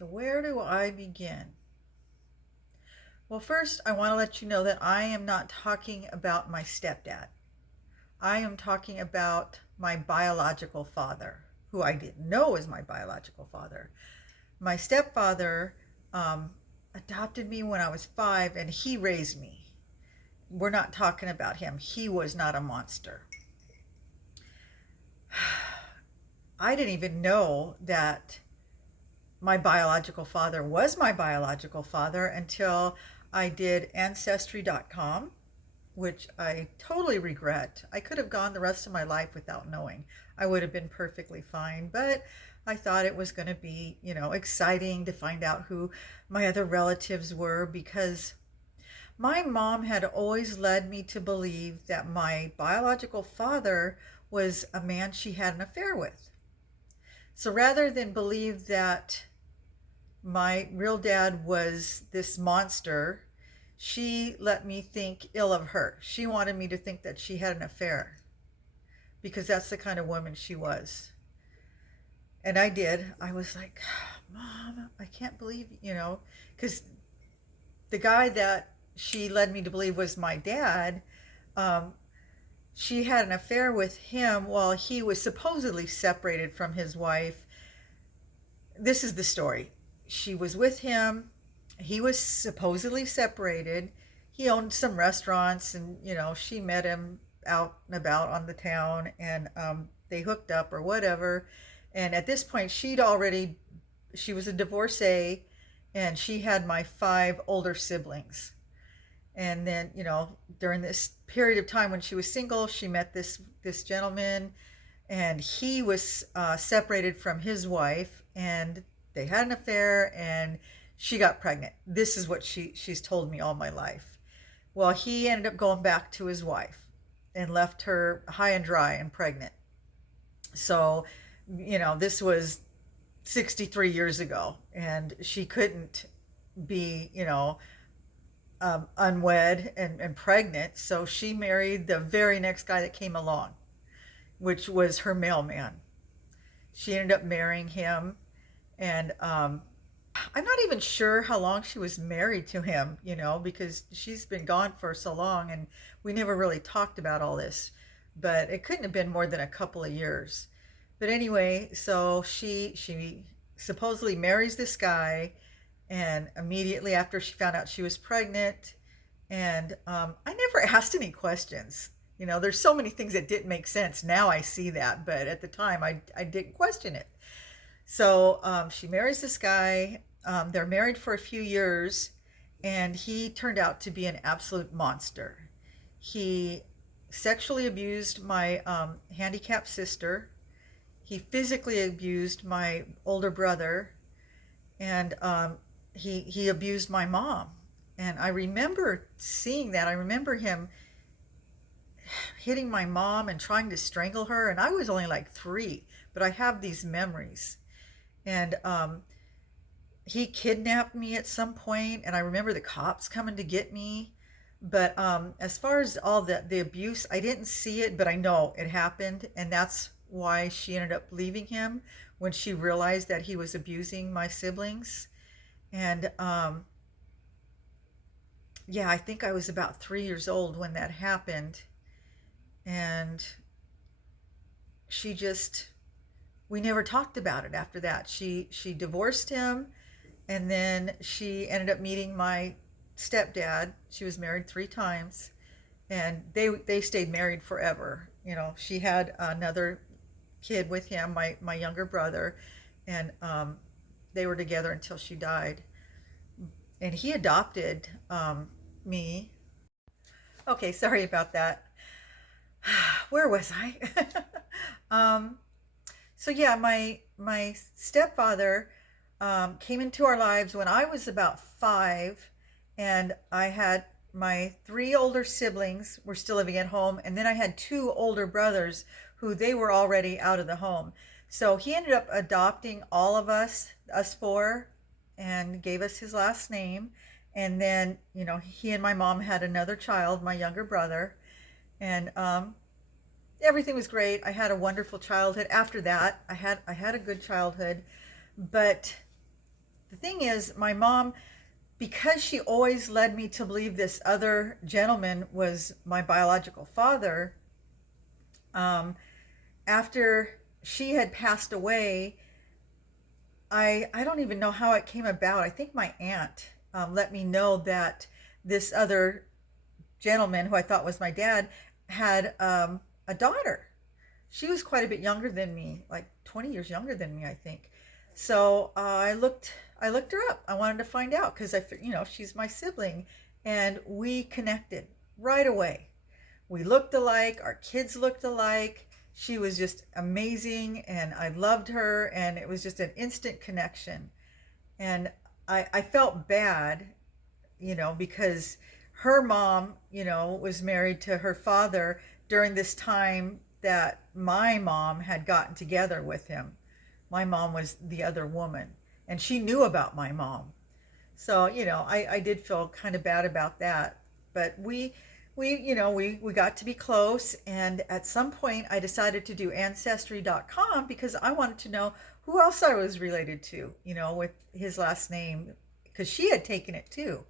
So, where do I begin? Well, first, I want to let you know that I am not talking about my stepdad. I am talking about my biological father, who I didn't know was my biological father. My stepfather um, adopted me when I was 5 and he raised me. We're not talking about him. He was not a monster. I didn't even know that my biological father was my biological father until I did Ancestry.com, which I totally regret. I could have gone the rest of my life without knowing. I would have been perfectly fine, but I thought it was going to be, exciting to find out who my other relatives were because my mom had always led me to believe that my biological father was a man she had an affair with. So rather than believe that my real dad was this monster, she let me think ill of her. She wanted me to think that she had an affair because that's the kind of woman she was. And I did. I was like, Mom, I can't believe, because the guy that she led me to believe was my dad, um, she had an affair with him while he was supposedly separated from his wife. This is the story. She was with him. He was supposedly separated. He owned some restaurants, and she met him out and about on the town, and they hooked up or whatever. And at this point, she was a divorcee, and she had my 5 older siblings. And then, during this period of time when she was single, she met this gentleman, and he was separated from his wife, and they had an affair, and she got pregnant. This is what she's told me all my life. Well, he ended up going back to his wife and left her high and dry and pregnant. So, this was 63 years ago, and she couldn't be, unwed and pregnant. So she married the very next guy that came along, which was her mailman. She ended up marrying him, and I'm not even sure how long she was married to him, because she's been gone for so long, and we never really talked about all this. But it couldn't have been more than a couple of years. But anyway, so she supposedly marries this guy, and immediately after she found out she was pregnant, and I never asked any questions. There's so many things that didn't make sense. Now I see that, but at the time I didn't question it. So she marries this guy. They're married for a few years, and he turned out to be an absolute monster. He sexually abused my handicapped sister. He physically abused my older brother, and he abused my mom. And I remember seeing that. I remember him hitting my mom and trying to strangle her, and I was only like 3, but I have these memories. And he kidnapped me at some point, and I remember the cops coming to get me. But as far as all the abuse, I didn't see it, but I know it happened, and that's why she ended up leaving him when she realized that he was abusing my siblings. And yeah, I think I was about 3 years old when that happened, and she just we never talked about it after that. She divorced him, and then she ended up meeting my stepdad. She was married 3 times, and they stayed married forever. She had another kid with him, my younger brother, and they were together until she died. And he adopted me. Okay, sorry about that. Where was I? um, so yeah, my stepfather came into our lives when I was about 5, and I had my 3 older siblings were still living at home, and then I had 2 older brothers who they were already out of the home. So he ended up adopting all of us 4, and gave us his last name. And then he and my mom had another child, my younger brother, and everything was great. I had a wonderful childhood. After that, I had a good childhood, but the thing is, my mom, because she always led me to believe this other gentleman was my biological father, um, after she had passed away, I don't even know how it came about. I think my aunt let me know that this other gentleman, who I thought was my dad, had a daughter. She was quite a bit younger than me, like 20 years younger than me, I think. So I looked her up. I wanted to find out because she's my sibling, and we connected right away. We looked alike. Our kids looked alike. She was just amazing, and I loved her, and it was just an instant connection. And I felt bad, because her mom, was married to her father during this time that my mom had gotten together with him. My mom was the other woman, and she knew about my mom. So, I did feel kind of bad about that. But we got to be close. And at some point, I decided to do Ancestry.com because I wanted to know who else I was related to, with his last name, because she had taken it too.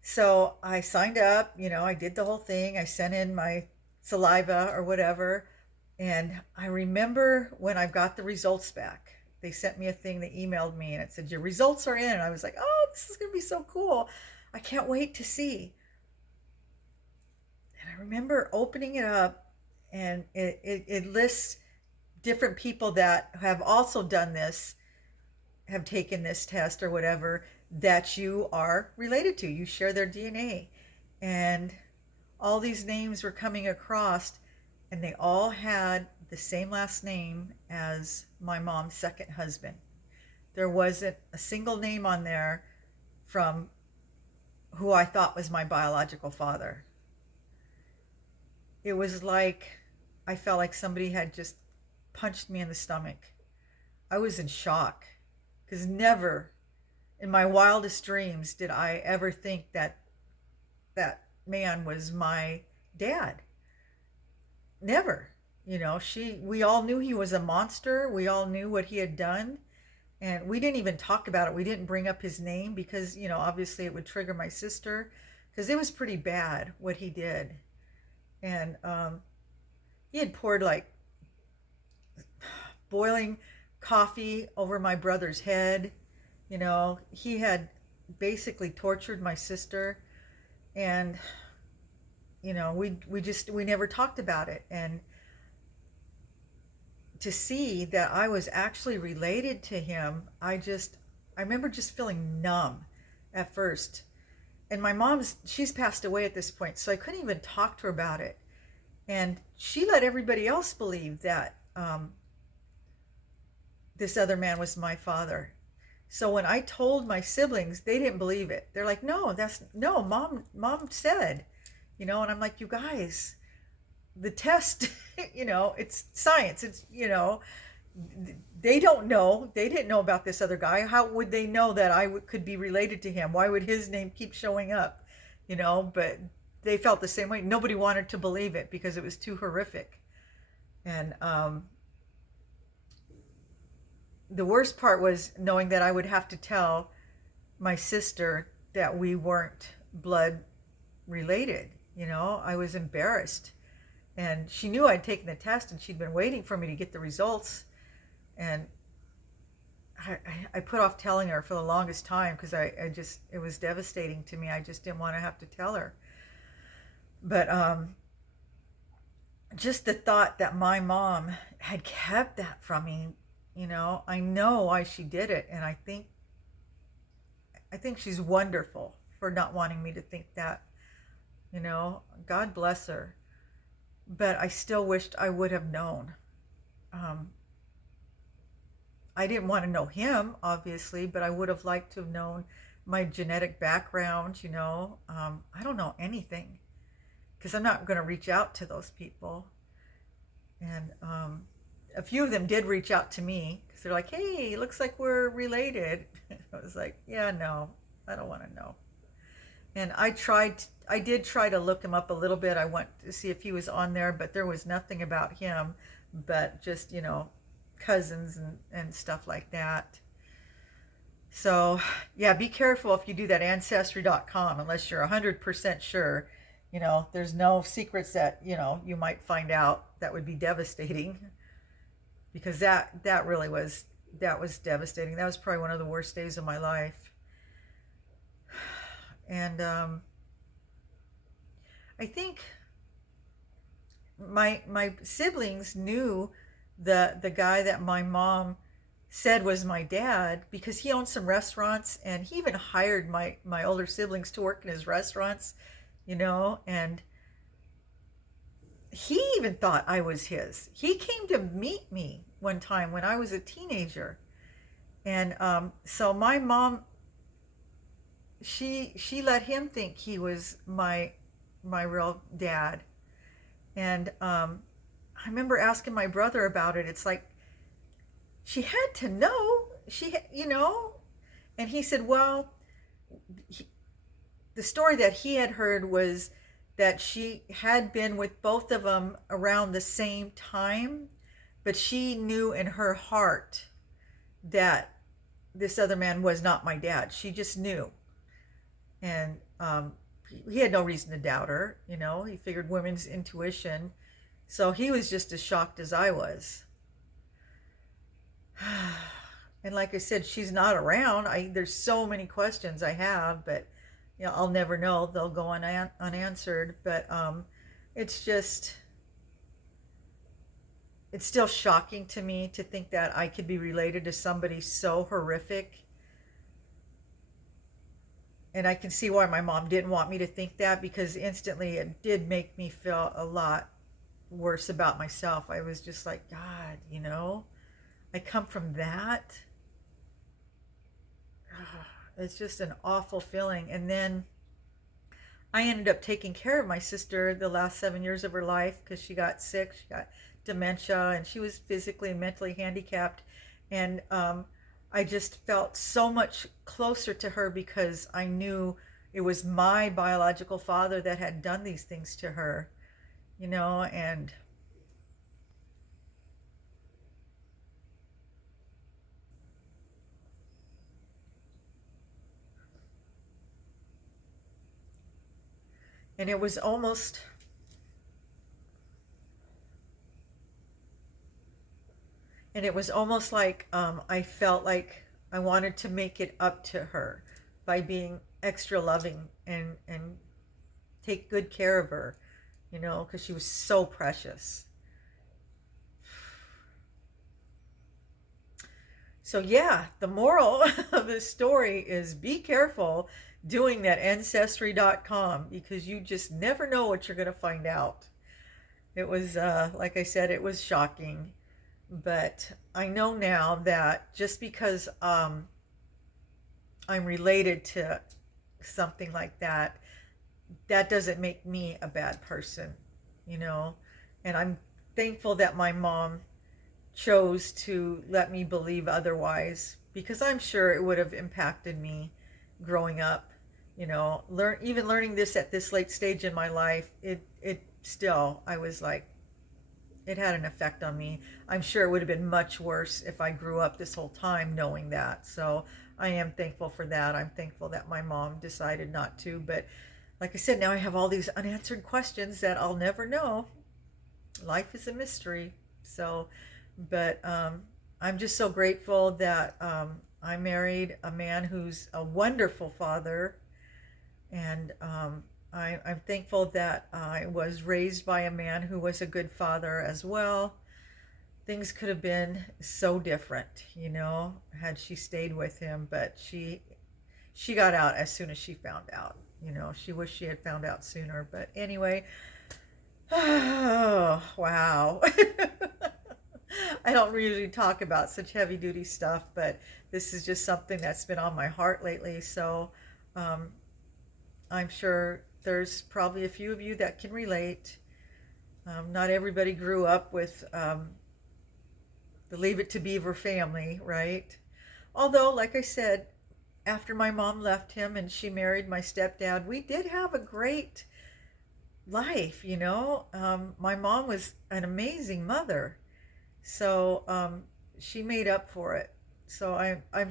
So I signed up, I did the whole thing. I sent in my saliva or whatever. And I remember when I got the results back, they sent me a thing, they emailed me, and it said, "Your results are in." And I was like, "Oh, this is going to be so cool. I can't wait to see." And I remember opening it up, and it lists different people that have also done this, have taken this test or whatever, that you are related to. You share their DNA. And all these names were coming across, and they all had the same last name as my mom's second husband. There wasn't a single name on there from who I thought was my biological father. It was like I felt like somebody had just punched me in the stomach. I was in shock because never in my wildest dreams did I ever think that that man was my dad. Never. We all knew he was a monster. We all knew what he had done. And we didn't even talk about it. We didn't bring up his name because, obviously it would trigger my sister, because it was pretty bad what he did. And he had poured like boiling coffee over my brother's head. He had basically tortured my sister. And, we never talked about it. And to see that I was actually related to him, I remember just feeling numb at first. And my she's passed away at this point, so I couldn't even talk to her about it. And she let everybody else believe that this other man was my father. So when I told my siblings, they didn't believe it. They're like, "No, no, mom said," and I'm like, "You guys, the test, it's science. It's, they don't know. They didn't know about this other guy. How would they know that I could be related to him? Why would his name keep showing up? But they felt the same way. Nobody wanted to believe it because it was too horrific. And the worst part was knowing that I would have to tell my sister that we weren't blood related. I was embarrassed. And she knew I'd taken the test, and she'd been waiting for me to get the results. And I put off telling her for the longest time because it was devastating to me. I just didn't want to have to tell her. But just the thought that my mom had kept that from me, I know why she did it. And I think she's wonderful for not wanting me to think that, God bless her. But I still wished I would have known. I didn't want to know him, obviously, but I would have liked to have known my genetic background. I don't know anything because I'm not going to reach out to those people. And a few of them did reach out to me because they're like, "Hey, looks like we're related." I was like, "Yeah, no, I don't want to know." And I did try to look him up a little bit. I went to see if he was on there, but there was nothing about him, but just, cousins and stuff like that. So, yeah, be careful if you do that ancestry.com unless you're 100% sure. There's no secrets that, you might find out that would be devastating, because that really was that was devastating. That was probably one of the worst days of my life. And I think my siblings knew the guy that my mom said was my dad, because he owned some restaurants, and he even hired my older siblings to work in his restaurants, and he even thought I was his. He came to meet me one time when I was a teenager, and so my mom, she let him think he was my real dad. And I remember asking my brother about it. It's like, she had to know. And he said, well, he, the story that he had heard was that she had been with both of them around the same time, but she knew in her heart that this other man was not my dad. She just knew. And he had no reason to doubt her. He figured women's intuition. So he was just as shocked as I was. And like I said, she's not around. There's so many questions I have, but I'll never know. They'll go unanswered. But it's just, it's still shocking to me to think that I could be related to somebody so horrific. And I can see why my mom didn't want me to think that, because instantly it did make me feel a lot worse about myself. I was just like, God, I come from that. It's just an awful feeling. And then I ended up taking care of my sister the last 7 years of her life, because she got sick. She got dementia, and she was physically and mentally handicapped. And I just felt so much closer to her, because I knew it was my biological father that had done these things to her, and and it was almost like I felt like I wanted to make it up to her by being extra loving, and take good care of her, because she was so precious. So yeah, the moral of this story is, be careful doing that ancestry.com, because you just never know what you're going to find out. It was, like I said, it was shocking. But I know now that just because I'm related to something like that, that doesn't make me a bad person, you know? And I'm thankful that my mom chose to let me believe otherwise, because I'm sure it would have impacted me growing up. Even learning this at this late stage in my life, it still, I was like, it had an effect on me. I'm sure it would have been much worse if I grew up this whole time knowing that. So I am thankful for that. I'm thankful that my mom decided not to. But like I said, now I have all these unanswered questions that I'll never know. Life is a mystery. So, but I'm just so grateful that I married a man who's a wonderful father. And I'm thankful that I was raised by a man who was a good father as well. Things could have been so different, had she stayed with him, but she got out as soon as she found out. She wished she had found out sooner. But anyway, oh, wow. I don't usually talk about such heavy duty stuff, but this is just something that's been on my heart lately. So um, I'm sure there's probably a few of you that can relate. Not everybody grew up with the Leave It to Beaver family, right? Although, like I said, after my mom left him and she married my stepdad, we did have a great life. My mom was an amazing mother. So she made up for it. So I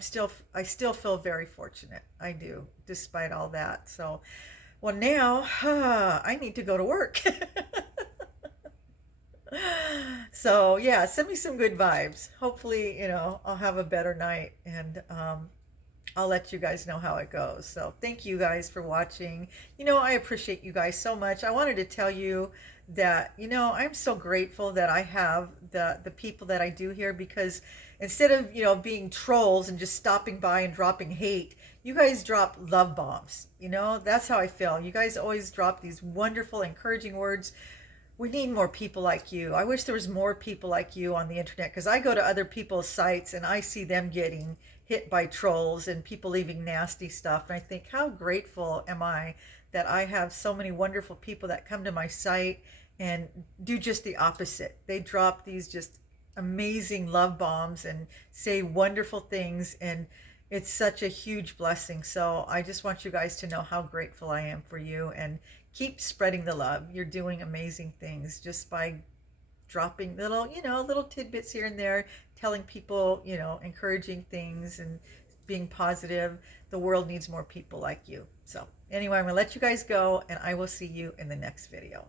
still feel very fortunate. I do, despite all that. So, well, now I need to go to work. So yeah, send me some good vibes. Hopefully, I'll have a better night, and I'll let you guys know how it goes. So thank you guys for watching. I appreciate you guys so much. I wanted to tell you that, I'm so grateful that I have the people that I do here, because instead of, being trolls and just stopping by and dropping hate, you guys drop love bombs. That's how I feel. You guys always drop these wonderful, encouraging words. We need more people like you. I wish there was more people like you on the internet, because I go to other people's sites and I see them getting hit by trolls and people leaving nasty stuff. And I think, how grateful am I that I have so many wonderful people that come to my site and do just the opposite. They drop these just amazing love bombs and say wonderful things. And it's such a huge blessing. So I just want you guys to know how grateful I am for you, and keep spreading the love. You're doing amazing things just by dropping little tidbits here and there, telling people, encouraging things and being positive. The world needs more people like you. So anyway, I'm gonna let you guys go, and I will see you in the next video.